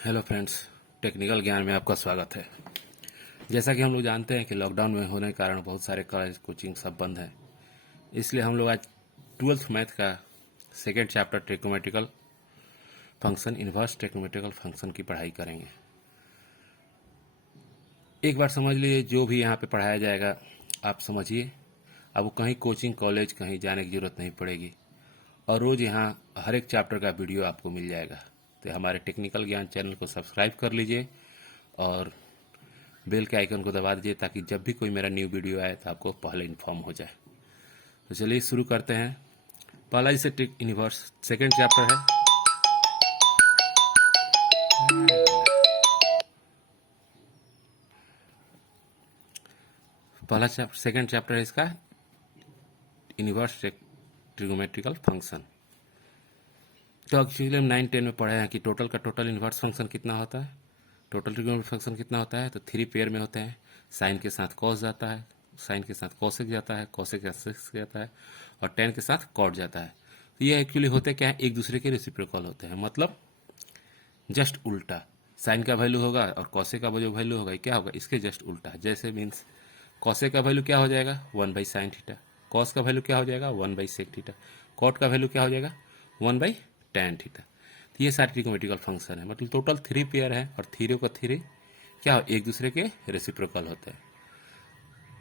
Hello friends, technical ज्ञान में आपका स्वागत है। जैसा कि हम लोग जानते हैं कि लॉकडाउन में होने के कारण बहुत सारे कॉलेज कोचिंग सब बंद हैं, इसलिए हम लोग आज 12th मैथ का second chapter trigonometrical function, inverse trigonometrical function की पढ़ाई करेंगे। एक बार समझ लीजिए, जो भी यहाँ पे पढ़ाया जाएगा आप समझिए। अब वो कहीं कोचिंग कॉलेज कहीं जाने की ज़रूरत नहीं पड़ेगी और रोज़ यहाँ हर एक चैप्टर का वीडियो आपको मिल जाएगा। तो हमारे टेक्निकल ज्ञान चैनल को सब्सक्राइब कर लीजिए और बेल के आइकन को दबा दीजिए ताकि जब भी कोई मेरा न्यू वीडियो आए तो आपको पहले इन्फॉर्म हो जाए। तो चलिए शुरू करते हैं। पहला जिसे ट्रिक यूनिवर्स सेकेंड चैप्टर है। पहला चैप्टर सेकेंड चैप्टर है इसका यूनिवर्स ट्रिगोमेट्रिकल फंक्शन। तो एक्चुअली हम 9-10 में पढ़े हैं कि टोटल का टोटल इन्वर्स फंक्शन कितना होता है, टोटल ट्रिगोमेट्रिक फंक्शन कितना होता है। तो 3 पेयर में होते हैं। साइन के साथ कॉस जाता है, साइन के साथ कॉसेक जाता है, कॉसेक के साथ सेक जाता है और टेन के साथ कॉट जाता है। तो ये एक्चुअली होते क्या है, एक दूसरे के रेसिप्रोकल होते हैं, मतलब जस्ट उल्टा। साइन का वैल्यू होगा और कॉसेक का जो वैल्यू होगा क्या होगा, इसके जस्ट उल्टा। जैसे मीन्स कॉसेक का वैल्यू क्या हो जाएगा 1/sin थीटा, कॉस का वैल्यू क्या हो जाएगा 1/sec थीटा, कॉट का वैल्यू क्या हो जाएगा 1/tan थीटा। तो ये सारे ट्रिग्नोमेट्रिकल फंक्शन है, मतलब टोटल 3 पेयर है और थ्री का थ्री क्या हो, एक दूसरे के रेसिप्रोकल होते हैं।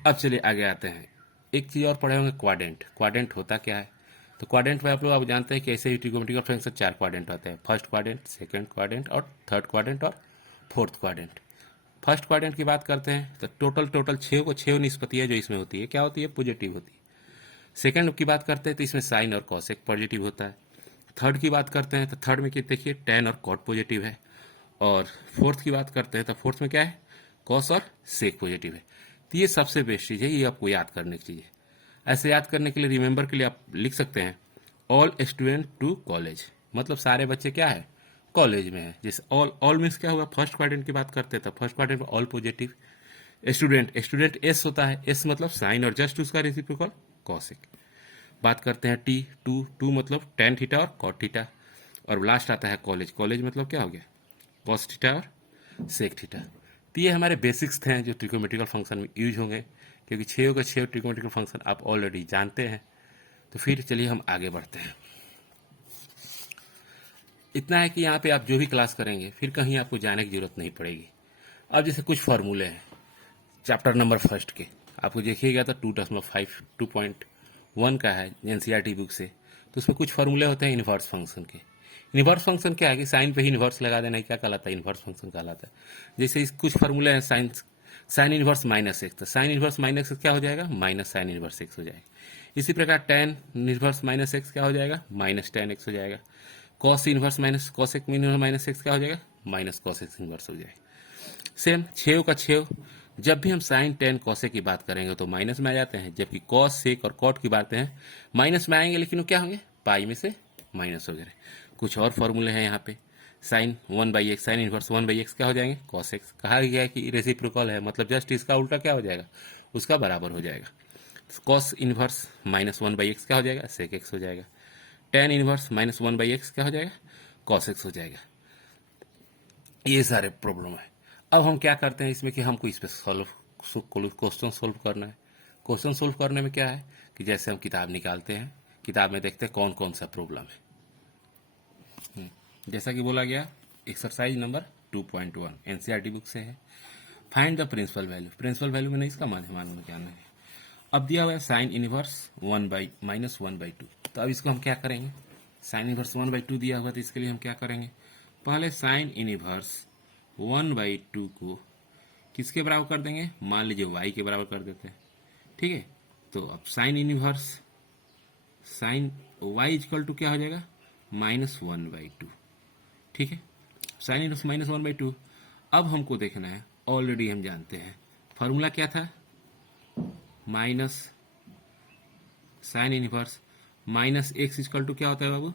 अब चलिए आगे आते हैं। एक चीज़ और पढ़े होंगे, क्वाड्रेंट। क्वाड्रेंट होता क्या है, तो क्वाड्रेंट में आप जानते हैं कि ऐसे ही ट्रिग्नोमेट्रिकल फंक्शन 4 क्वाड्रेंट होते हैं। फर्स्ट क्वाड्रेंट, सेकंड क्वाड्रेंट और थर्ड क्वाड्रेंट और फोर्थ क्वाड्रेंट। फर्स्ट क्वाड्रेंट की बात करते हैं तो टोटल 6 निष्पत्तियां जो इसमें होती है क्या होती है, पॉजिटिव होती है। सेकंड की बात करते हैं तो इसमें साइन और कॉसेक पॉजिटिव होता है। थर्ड की बात करते हैं तो थर्ड में देखिए टेन और कॉट पॉजिटिव है। और फोर्थ की बात करते हैं तो फोर्थ में क्या है, कॉस और सेक पॉजिटिव है। तो ये सबसे बेस्ट चीज़ है, ये आपको याद करने की चीज़ है। ऐसे याद करने के लिए, रिमेंबर के लिए आप लिख सकते हैं ऑल स्टूडेंट टू कॉलेज, मतलब सारे बच्चे क्या है, कॉलेज में है। जैसे ऑल, ऑल मीन्स क्या होगा, फर्स्ट क्वाड्रेंट की बात करते हैं तो फर्स्ट क्वाड्रेंट में all positive. Student, student S होता है, एस मतलब साइन और जस्ट उसका रेसिप्रोकल कॉसेक। बात करते हैं टी, टू मतलब टेन थीटा और कॉट थीटा। और लास्ट आता है कॉलेज, कॉलेज मतलब क्या हो गया, कॉस थीटा और सेक थीटा। तो ये हमारे बेसिक्स थे जो ट्रिग्नोमेट्रिकल फंक्शन में यूज होंगे, क्योंकि 6 का 6 ट्रिग्नोमेट्रिकल फंक्शन आप ऑलरेडी जानते हैं। तो फिर चलिए हम आगे बढ़ते हैं। इतना है कि यहाँ पे आप जो भी क्लास करेंगे फिर कहीं आपको जाने की जरूरत नहीं पड़ेगी। अब जैसे कुछ फार्मूले हैं चैप्टर नंबर फर्स्ट के, आपको देखिएगा तो 2.1 का है एनसीईआरटी बुक से। तो उसमें कुछ फार्मूले होते हैं इन्वर्स फंक्शन के। इन्वर्स फंक्शन क्या है कि साइन पे ही इन्वर्स लगा देना, क्या कहलाता है, इन्वर्स फंक्शन कहलाता है। जैसे इस कुछ फार्मूले हैं, साइन इन्वर्स -x, तो साइन इन्वर्स -x क्या हो जाएगा, माइनस साइन इन्वर्स x हो जाएगा। इसी प्रकार टेन इन्वर्स -x क्या हो जाएगा, -tan x हो जाएगा। Cos inverse minus cosec -x क्या हो जाएगा, माइनस कॉसेक इन्वर्स हो जाएगा। सेम 6 का 6, जब भी हम साइन टेन कॉसेक की बात करेंगे तो माइनस में आ जाते हैं, जबकि कॉस सेक और कॉट की बातें हैं माइनस में आएंगे, लेकिन वो क्या होंगे, पाई में से माइनस वगैरह। कुछ और फॉर्मूले हैं यहाँ पे, sign 1/x, sine inverse 1/x क्या हो जाएंगे, कॉस एक्स। कहा गया है कि रेसिप्रोकल है, मतलब जस्ट इसका उल्टा क्या हो जाएगा, उसका बराबर हो जाएगा। कॉस इनवर्स -1/x क्या हो जाएगा, सेक एक्स हो जाएगा। टेन इनवर्स -1/x क्या हो जाएगा, कॉस एक्स हो जाएगा। ये सारे प्रॉब्लम है। अब हम क्या करते हैं इसमें कि हमको इस पर क्वेश्चन सोल्व करना है। क्वेश्चन सोल्व करने में क्या है कि जैसे हम किताब निकालते हैं, किताब में देखते हैं कौन कौन सा प्रॉब्लम है। जैसा कि बोला गया एक्सरसाइज नंबर 2.1 एनसीईआरटी बुक से है। Find the principal value, principal value में नहीं, इसका मालूम क्या नहीं है। अब दिया हुआ है साइन इनवर्स -1/2। तो अब इसको हम क्या करेंगे, साइन इनवर्स 1/2 दिया हुआ, तो इसके लिए हम क्या करेंगे, पहले साइन इनवर्स 1/2 को किसके बराबर कर देंगे, मान लीजिए y के बराबर कर देते हैं। ठीक है, तो अब sine inverse sine y equal to क्या हो जाएगा, -1/2। ठीक है, साइन इनवर्स -1/2। अब हमको देखना है, ऑलरेडी हम जानते हैं फॉर्मूला क्या था, minus sine inverse -x equal to क्या होता है बाबू,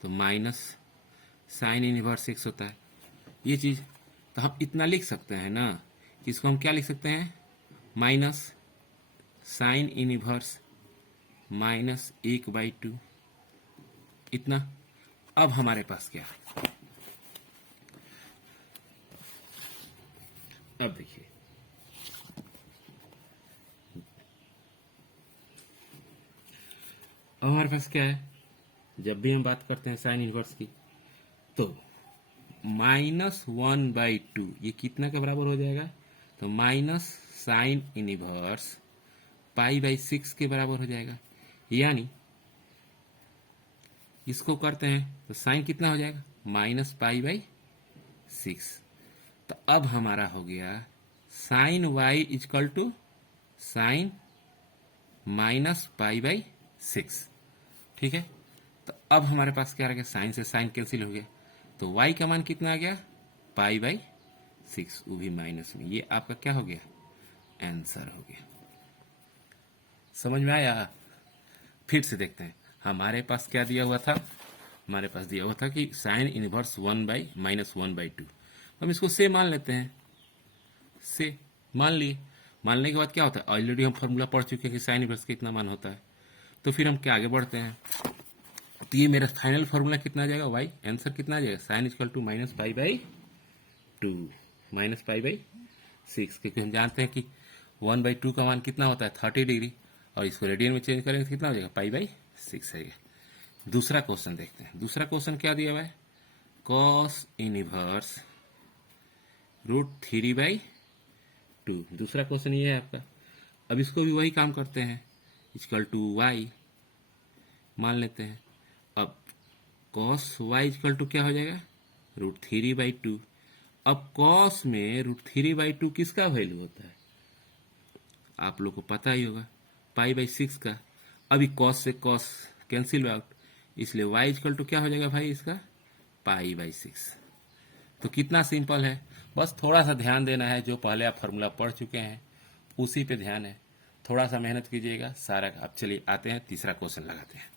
तो माइनस साइन इनवर्स x होता है ये चीज। तो हम इतना लिख सकते हैं ना कि इसको हम क्या लिख सकते हैं, माइनस साइन इनवर्स -1/2 इतना। अब हमारे पास क्या, अब देखिए, अब हमारे पास क्या है, जब भी हम बात करते हैं साइन इनवर्स की, तो -1/2 ये कितना के बराबर हो जाएगा, तो माइनस साइन इनवर्स π/6 के बराबर हो जाएगा। यानी इसको करते हैं तो साइन कितना हो जाएगा, -π/6। तो अब हमारा हो गया sine y equal to sine -π/6। ठीक है, तो अब हमारे पास क्या आ गया, साइन से साइन कैंसिल हो गया, तो y का मान कितना आ गया, π/6, वो भी माइनस में। ये आपका क्या हो गया, आंसर हो गया। समझ में आया? फिर से देखते हैं, हमारे पास क्या दिया हुआ था, हमारे पास दिया हुआ था कि साइन इनवर्स 1/-1/2। हम इसको से मान लेते हैं, से मान लिए। मानने के बाद क्या होता है, ऑलरेडी हम फॉर्मूला पढ़ चुके हैं कि साइन इनवर्स का इतना मान होता है। तो फिर हम क्या आगे बढ़ते हैं, तो ये मेरा फाइनल फॉर्मूला कितना आ जाएगा, वाई आंसर कितना आ जाएगा, साइन इजकल टू -π/2 -π/6, क्योंकि हम जानते हैं कि 1/2 का मान कितना होता है, 30 डिग्री, और इसको रेडियन में चेंज करेंगे तो कितना हो जाएगा, π/6 है। दूसरा क्वेश्चन देखते हैं, दूसरा क्वेश्चन क्या दिया हुआ है, कॉस इनवर्स √3/2। दूसरा क्वेश्चन ये है आपका। अब इसको भी वही काम करते हैं, इजकल टू वाई मान लेते हैं। अब कॉस वाई इजकल टू क्या हो जाएगा, √3/2। अब कॉस में √3/2 किसका वैल्यू होता है, आप लोग को पता ही होगा, π/6 का। अभी कॉस से कॉस कैंसिल आउट, इसलिए y इजकल टू क्या हो जाएगा भाई इसका, π/6। तो कितना सिंपल है, बस थोड़ा सा ध्यान देना है, जो पहले आप फार्मूला पढ़ चुके हैं उसी पे ध्यान है, थोड़ा सा मेहनत कीजिएगा सारा। अब चलिए आते हैं तीसरा क्वेश्चन लगाते हैं।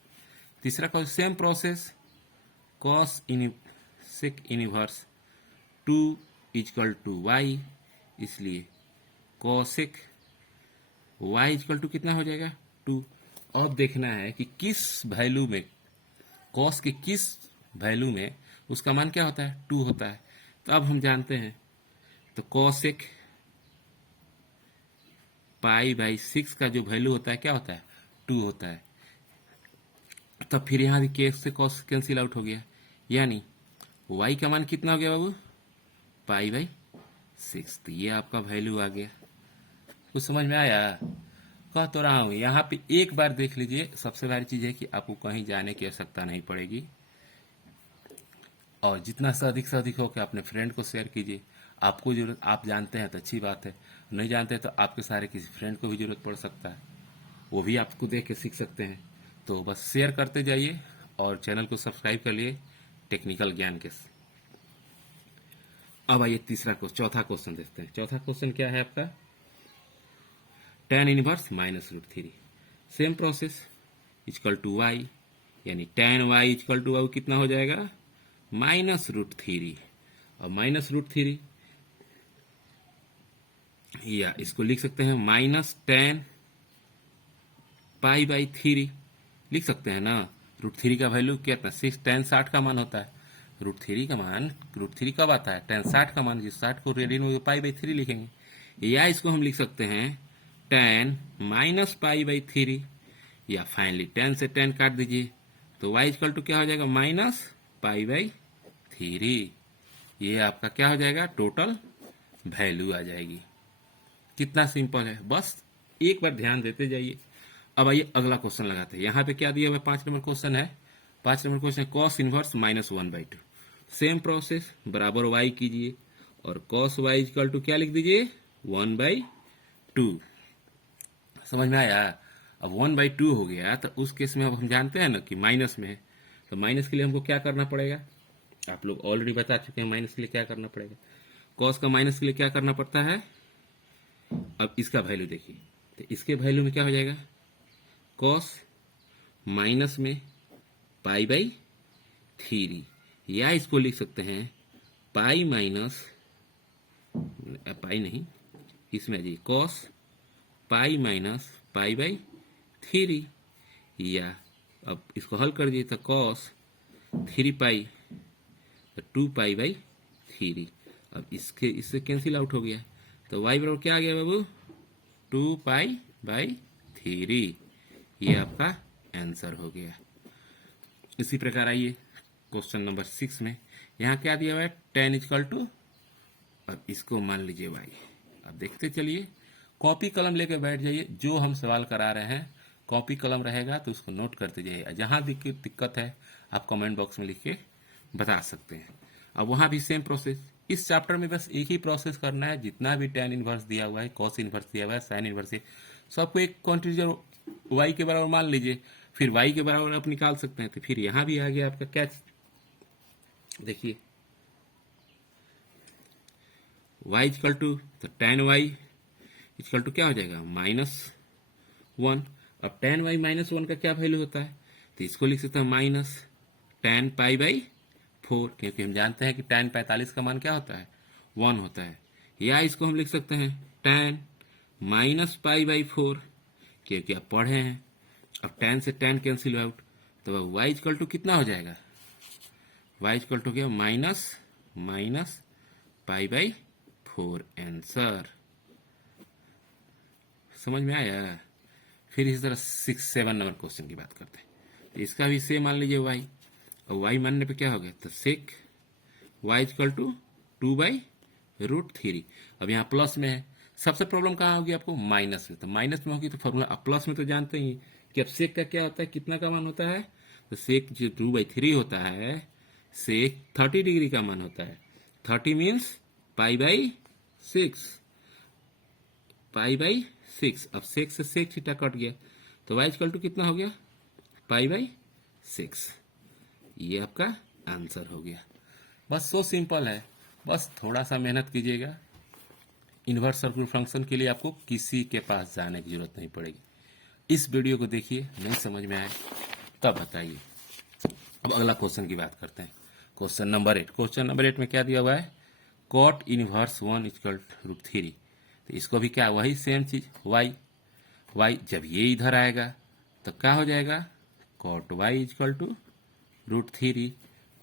तीसरा question same process, cosec inverse 2 equal to y, इसलिए कॉसेक y इजकल टू कितना हो जाएगा, 2। अब देखना है कि किस वैल्यू में, कॉस के किस वैल्यू में उसका मान क्या होता है, 2 होता है। तो अब हम जानते हैं, तो कॉसेक π/6 का जो वैल्यू होता है क्या होता है, 2 होता है। तब फिर यहाँ भी केस से कॉस कैंसिल आउट हो गया, यानी y का मान कितना हो गया बाबू, π/6। तो ये आपका वैल्यू आ गया। कुछ समझ में आया? कह तो रहा हूं, यहाँ पे एक बार देख लीजिए। सबसे बड़ी चीज है कि आपको कहीं जाने की आवश्यकता नहीं पड़ेगी, और जितना से अधिक हो के अपने फ्रेंड को शेयर कीजिए। आपको जरूरत, आप जानते हैं तो अच्छी बात है, नहीं जानते तो आपके सारे किसी फ्रेंड को भी जरूरत पड़ सकता है, वो भी आपको देख के सीख सकते हैं। तो बस शेयर करते जाइए और चैनल को सब्सक्राइब कर लिए टेक्निकल ज्ञान के। अब आइए चौथा क्वेश्चन देखते हैं। चौथा क्वेश्चन क्या है आपका, tan inverse -√3। Same process, equal to y, यानी tan y equal to y कितना हो जाएगा, -√3। और -√3 या इसको लिख सकते हैं -tan π/3 लिख सकते हैं ना। √3 का वैल्यू क्या था, 6 tan 60 का मान होता है। √3 का मान, √3 कब आता है, tan 60 का मान, जिस 60 को रेडियन में π/3 लिखेंगे। या इसको हम लिख सकते हैं tan -π/3, या फाइनली tan से tan काट दीजिए तो y इक्वल टू क्या हो जाएगा, -π/3। ये आपका क्या हो जाएगा, टोटल वैल्यू आ जाएगी। कितना सिंपल है, बस एक बार ध्यान देते जाइए। अब आइए अगला क्वेश्चन लगाते हैं। यहाँ पे क्या दिया हुआ है, 5 नंबर क्वेश्चन है। 5 number question cos inverse -1/2। Same process, बराबर y कीजिए और कॉस y इक्वल टू क्या लिख दीजिए, 1/2। समझ में आया? अब 1/2 हो गया तो उस केस में अब हम जानते हैं ना कि माइनस में है, तो माइनस के लिए हमको क्या करना पड़ेगा, आप लोग ऑलरेडी बता चुके हैं माइनस के लिए क्या करना पड़ेगा। कॉस का माइनस के लिए क्या करना पड़ता है, अब इसका वैल्यू देखिए, तो इसके वैल्यू में क्या हो जाएगा, कॉस माइनस में π/3, या इसको लिख सकते हैं पाई माइनस, पाई नहीं, इसमें आ जाइए कॉस π-π/3, या अब इसको हल कर दिए तो कॉस 3π तो 2π/3। अब इसके इससे कैंसिल आउट हो गया तो y बराबर क्या आ गया बाबू, 2π/3। ये आपका आंसर हो गया। इसी प्रकार आइए क्वेश्चन नंबर 6 में, यहाँ क्या दिया हुआ है, tan इक्वल टू, अब इसको मान लीजिए y। अब देखते चलिए, कॉपी कलम लेके बैठ जाइए, जो हम सवाल करा रहे हैं कॉपी कलम रहेगा तो उसको नोट करते जाइए। जहाँ दिक्कत है आप कमेंट बॉक्स में लिख के बता सकते हैं। अब वहाँ भी सेम प्रोसेस, इस चैप्टर में बस एक ही प्रोसेस करना है। जितना भी tan इनवर्स दिया हुआ है, cos इनवर्स दिया हुआ है, sin इनवर्स है, सबको एक क्वांटिटी y के बराबर मान लीजिए, फिर y के बराबर आप निकाल सकते हैं। तो फिर यहाँ भी आ गया आपका क्या, देखिए y इक्वल टू, तो tan y इक्वल टू क्या हो जाएगा, -1। अब tan y -1 का क्या वैल्यू होता है, तो इसको लिख सकते हैं -tan π/4, क्योंकि हम जानते हैं कि tan 45 का मान क्या होता है, 1 होता है। या इसको हम लिख सकते हैं tan -π/4, क्योंकि आप पढ़े हैं। अब tan से tan कैंसिल आउट, तो अब y इक्वल टू कितना हो जाएगा, y इक्वल टू क्या, -π/4 आंसर। समझ में आया। फिर इसी तरह 6-7 नंबर क्वेश्चन की बात करते हैं। तो इसका भी सेम मान लीजिए y, और y मानने पे क्या हो गया, तो सेक y इक्वल टू 2/√3। अब यहाँ प्लस में है, सबसे प्रॉब्लम कहाँ होगी आपको, माइनस में। तो माइनस में होगी तो फॉर्मूला, अब प्लस में तो जानते ही कि अब सेक का क्या होता है, कितना का मान होता है, तो सेक जो 2/3 होता है, सेक 30 डिग्री का मान होता है। 30 मीन्स π/6, π/6। अब सेक से सेक थीटा कट गया, तो y इक्वल टू कितना हो गया, π/6। ये आपका आंसर हो गया। बस सो सिंपल है, बस थोड़ा सा मेहनत कीजिएगा। इन्वर्स सर्कुलर फंक्शन के लिए आपको किसी के पास जाने की जरूरत नहीं पड़ेगी। इस वीडियो को देखिए, नहीं समझ में आए तब बताइए। अब अगला क्वेश्चन की बात करते हैं, क्वेश्चन नंबर 8। क्वेश्चन नंबर 8 में क्या दिया हुआ है, cot इनवर्स 1 इक्वल √3। तो इसको भी क्या, वही सेम चीज y जब ये इधर आएगा तो क्या हो जाएगा, cot y इक्वल टू √3।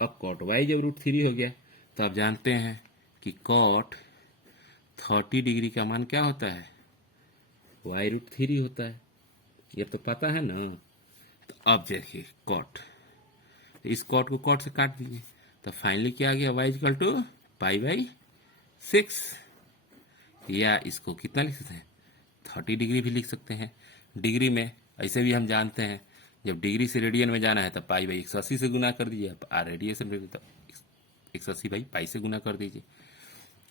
अब cot y जब √3 हो गया तो आप जानते हैं कि cot 30 डिग्री का मान क्या होता है, y√3 होता है। ये तो पता है ना। तो अब देखिए cot, तो इस cot को cot से काट दीजिए, तो फाइनली क्या आ गया, y इक्वल टू π/6। या इसको कितना लिख सकते हैं, 30 डिग्री भी लिख सकते हैं। डिग्री में ऐसे भी हम जानते हैं, जब डिग्री से रेडियन में जाना है तो π/180 से गुना कर दीजिए। आप रेडियन में तो 180/π से गुना कर दीजिए।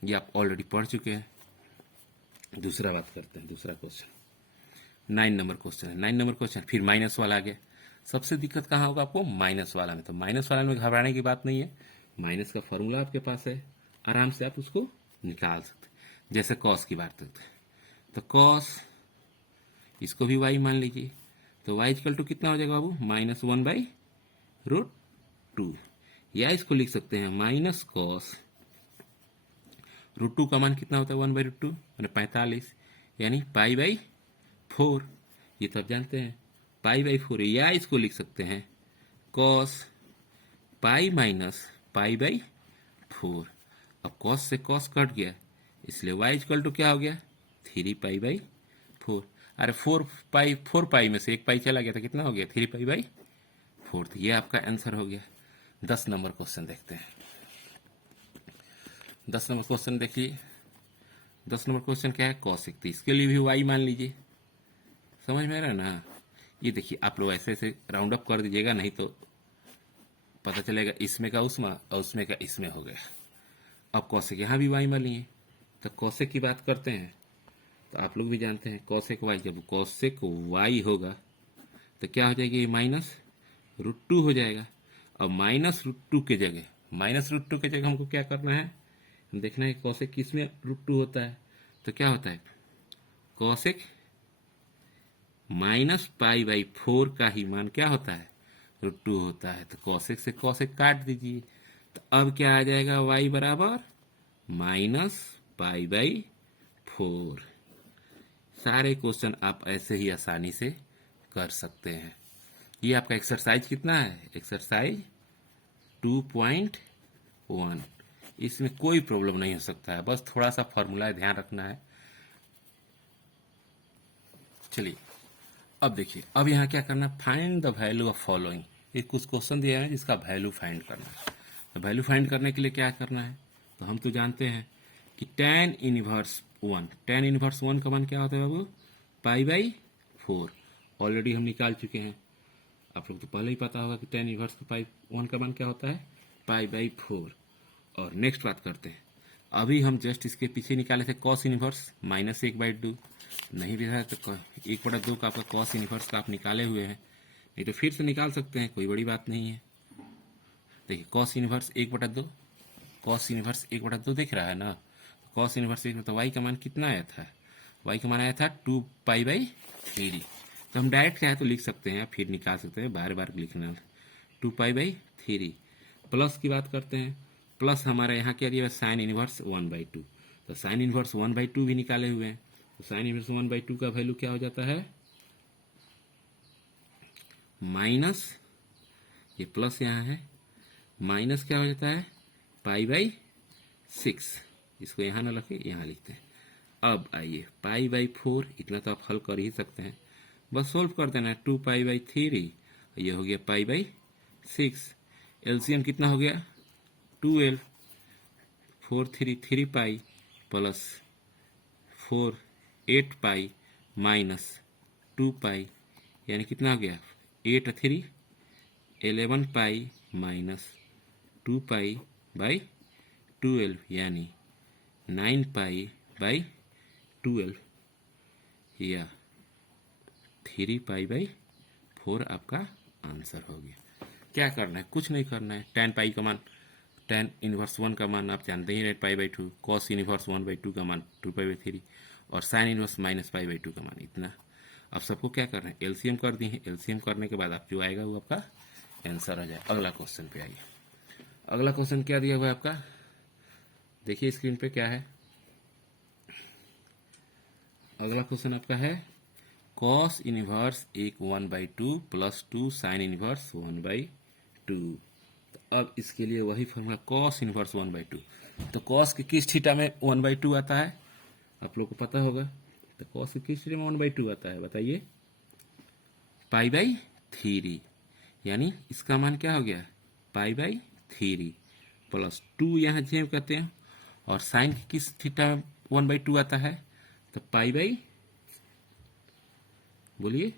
ये आप ऑलरेडी पढ़ चुके हैं। दूसरा बात करते हैं, दूसरा क्वेश्चन 9 नंबर क्वेश्चन है। 9 नंबर क्वेश्चन फिर माइनस वाला आ गया। सबसे दिक्कत कहाँ होगा आपको, माइनस वाला में। तो माइनस वाला में घबराने की बात नहीं है, माइनस का फॉर्मूला आपके पास है, आराम से आप उसको निकाल सकते हैं। जैसे कॉस की बात करते हैं, तो कॉस इसको भी y मान लीजिए, तो y इक्वल टू कितना हो जाएगा बाबू, -1/√2। या इसको लिख सकते हैं माइनस कॉस √2 का मान कितना होता है, 1/√2 मैंने 45, यानी π/4। ये तो आप जानते हैं π/4। या इसको लिख सकते हैं कॉस पाई माइनस π/4। अब कॉस से कॉस कट गया, इसलिए y इक्वल टू क्या हो गया, 3π/4। अरे 4π में से एक पाई चला गया था, कितना हो गया, 3π/4। तो ये आपका आंसर हो गया। 10 नंबर क्वेश्चन देखते हैं। 10 नंबर क्वेश्चन देखिए। 10 नंबर क्वेश्चन क्या है, कॉसिक। तो इसके लिए भी y मान लीजिए। समझ में आ रहा है ना। ये देखिए आप लोग ऐसे ऐसे राउंड अप कर दीजिएगा, नहीं तो पता चलेगा इसमें का उसमें और उसमें का इसमें हो गया। अब कॉसेक यहाँ भी y मान लिए, तो कॉसेक की बात करते हैं। तो आप लोग भी जानते हैं कॉसेक y, जब कॉसेक y होगा तो क्या हो जाएगी, -√2 हो जाएगा। अब -√2 के जगह, -√2 के जगह हमको क्या करना है, देखना है कॉसेक किस में √2 होता है। तो क्या होता है, कॉसेक -π/4 का ही मान क्या होता है, √2 होता है। तो कॉसेक से कॉसेक काट दीजिए, तो अब क्या आ जाएगा, y बराबर -π/4। सारे क्वेश्चन आप ऐसे ही आसानी से कर सकते हैं। ये आपका एक्सरसाइज कितना है, एक्सरसाइज 2.1। इसमें कोई प्रॉब्लम नहीं हो सकता है, बस थोड़ा सा फॉर्मूला ध्यान रखना है। चलिए अब देखिए, अब यहाँ क्या करना है, find the value of following. एक कुछ क्वेश्चन दिया है जिसका वैल्यू फाइंड करना है। तो वैल्यू फाइंड करने के लिए क्या करना है, तो हम तो जानते हैं कि tan इनवर्स 1, tan इनवर्स 1 का मान क्या होता है बाबू, π/4। ऑलरेडी हम निकाल चुके हैं, आप लोग तो पहले ही पता होगा कि tan इनवर्स का π1 का मान क्या होता है, π/4। और नेक्स्ट बात करते हैं, अभी हम जस्ट इसके पीछे निकाले थे cos इनवर्स -1/2, नहीं भी है तो 1/2 का आपका cos इनवर्स का आप निकाले हुए हैं, नहीं तो फिर से निकाल सकते हैं, कोई बड़ी बात नहीं है। देखिए cos इनवर्स 1/2, cos इनवर्स 1/2 दिख रहा है ना, cos इनवर्स 1, तो y का मान कितना आया था, y का मान आया था 2π/3। तो हम डायरेक्ट क्या है तो लिख सकते हैं, फिर निकाल सकते हैं, बार बार लिखना, 2π/3। प्लस की बात करते हैं, प्लस हमारा यहाँ क्या दिया है, साइन इनवर्स 1/2, तो साइन इनवर्स 1/2 भी निकाले हुए हैं। तो साइन इनवर्स 1/2 का वैल्यू क्या हो जाता है, माइनस, ये प्लस यहाँ है, माइनस क्या हो जाता है, π/6। इसको यहाँ ना रखे, यहाँ लिखते हैं। अब आइए π/4, इतना तो आप हल कर ही सकते हैं, बस सोल्व कर देना है, 2π/3, ये हो गया π/6। एलसीएम कितना हो गया, 12, 4 3 3π प्लस 4 8π माइनस 2π, यानी कितना हो गया, 8 3 11π माइनस 2π/12, यानी 9π/12, या 3π/4 आपका आंसर हो गया। क्या करना है, कुछ नहीं करना है, tan पाई का मान, tan इनवर्स 1 का मान आप जानते ही रहे π/2, cos इनवर्स 1/2 का मान 2π/3, और sin इनवर्स -π/2 का मान इतना। अब सबको क्या करना है, एलसीएम कर दी है, एलसीएम करने के बाद आप जो आएगा वो आपका आंसर आ जाए। अगला क्वेश्चन पे आइए, अगला क्वेश्चन क्या दिया हुआ है आपका, देखिए स्क्रीन पे क्या है। अगला क्वेश्चन आपका है cos inverse 1/2 plus 2 sine inverse 1/2। तो अब इसके लिए वही फॉर्मूला, cos इनवर्स 1/2, तो cos के किस थीटा में 1/2 आता है, आप लोग को पता होगा। तो cos के किस थीटा में 1/2 आता है, बताइए, π/3, यानी इसका मान क्या हो गया, π/3 प्लस 2 यहाँ जेम कहते हैं, और साइन के किस थीटा में 1/2 आता है, तो बोलिए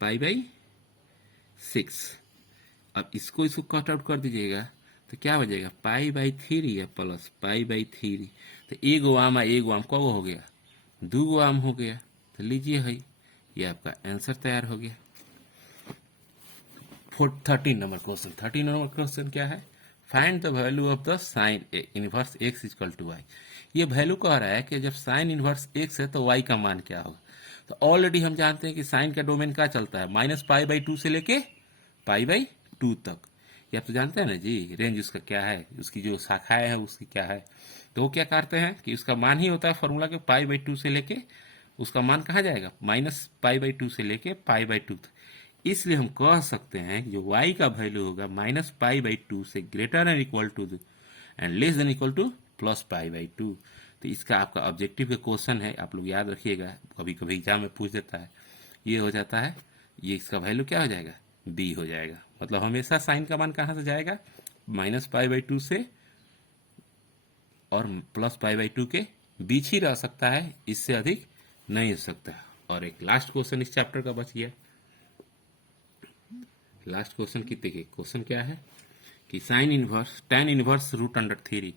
π/6। अब इसको कट आउट कर दीजिएगा तो क्या बचेगा, π/3 या प्लस π/3। तो एगो आम एगो आम कब हो गया, 2 आम हो गया। तो लीजिए है, ये आपका आंसर तैयार हो गया। 13 नंबर क्वेश्चन, 13 नंबर क्वेश्चन क्या है, find the value of the sine inverse x equal to y. ये वैल्यू कह रहा है कि जब साइन इनवर्स x है तो y का मान क्या होगा। तो ऑलरेडी हम जानते हैं कि साइन का डोमेन क्या चलता है, -π/2 से लेके π/2 तक। ये आप तो जानते हैं ना जी, रेंज उसका क्या है, उसकी जो शाखाएं है उसकी क्या है। तो वो क्या करते हैं कि उसका मान ही होता है फॉर्मूला के π/2 से लेके, उसका मान कहाँ जाएगा, -π/2 से लेके π/2 तक। इसलिए हम कह सकते हैं कि जो y का वैल्यू होगा -π/2 से greater and equal to and less than equal to +π/2। तो इसका आपका ऑब्जेक्टिव का क्वेश्चन है, आप लोग याद रखिएगा, कभी कभी एग्जाम में पूछ देता है। ये हो जाता है, ये इसका वैल्यू क्या हो जाएगा, b हो जाएगा। मतलब हमेशा साइन का मान कहाँ से जाएगा, -π/2 से और +π/2 के बीच ही रह सकता है, इससे अधिक नहीं हो सकता। और एक लास्ट क्वेश्चन इस चैप्टर का बच गया। लास्ट क्वेश्चन की देखिए, क्वेश्चन क्या है कि sine inverse tan inverse √3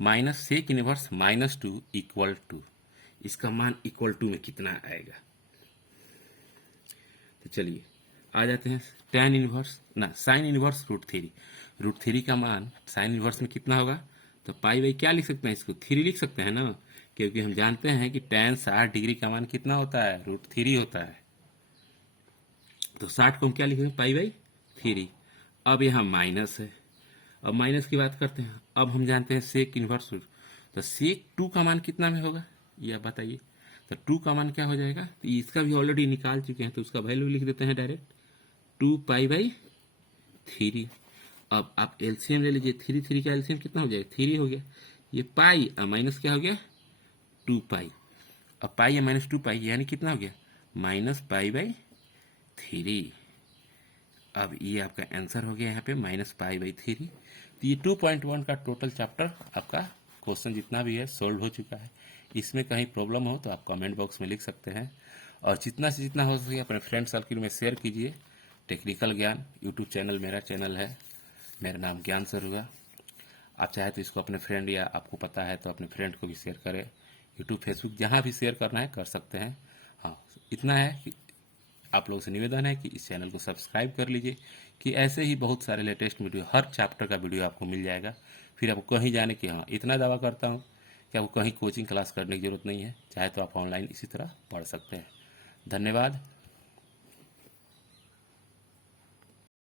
minus sec inverse -2 equal to, इसका मान इक्वल टू में कितना आएगा। तो चलिए आ जाते हैं, tan इनवर्स ना साइन इनवर्स √3 का मान साइन इनवर्स में कितना होगा, तो पाई क्या लिख सकते हैं, इसको 3 लिख सकते हैं ना, क्योंकि हम जानते हैं कि tan 60 डिग्री का मान कितना होता है, √3 होता है। तो 60 को हम क्या लिखेंगे, π/3। अब यहाँ माइनस है, अब माइनस की बात करते हैं। अब हम जानते हैं सेक इनवर्स, तो सेक 2 का मान कितना में होगा, ये आप बताइए। तो 2 का मान क्या हो जाएगा, तो इसका भी ऑलरेडी निकाल चुके हैं, तो उसका वैल्यू लिख देते हैं डायरेक्ट, 2π/3। अब आप एलसीएम ले लीजिए, 3 का एलसीएम कितना हो जाएगा, 3 हो गया। ये पाई माइनस क्या हो गया, 2π। अब पाई या -2π यानी कितना हो गया, -π/3। अब ये आपका आंसर हो गया यहाँ पे -π/3। तो ये 2.1 का टोटल चैप्टर आपका क्वेश्चन जितना भी है सोल्व हो चुका है। इसमें कहीं प्रॉब्लम हो तो आप कमेंट बॉक्स में लिख सकते हैं, और जितना से जितना हो सके अपने फ्रेंड सर्किल में शेयर कीजिए। टेक्निकल ज्ञान यूट्यूब चैनल मेरा चैनल है, मेरा नाम ज्ञान सर हुआ। आप चाहे तो इसको अपने फ्रेंड, या आपको पता है तो अपने फ्रेंड को भी शेयर करें। यूट्यूब, फेसबुक, जहाँ भी शेयर करना है कर सकते हैं। हाँ, इतना है कि आप लोगों से निवेदन है कि इस चैनल को सब्सक्राइब कर लीजिए, कि ऐसे ही बहुत सारे लेटेस्ट वीडियो, हर चैप्टर का वीडियो आपको मिल जाएगा। फिर आपको कहीं जाने की, हाँ इतना दावा करता हूँ कि आपको कहीं कोचिंग क्लास करने की ज़रूरत नहीं है, चाहे तो आप ऑनलाइन इसी तरह पढ़ सकते हैं। धन्यवाद।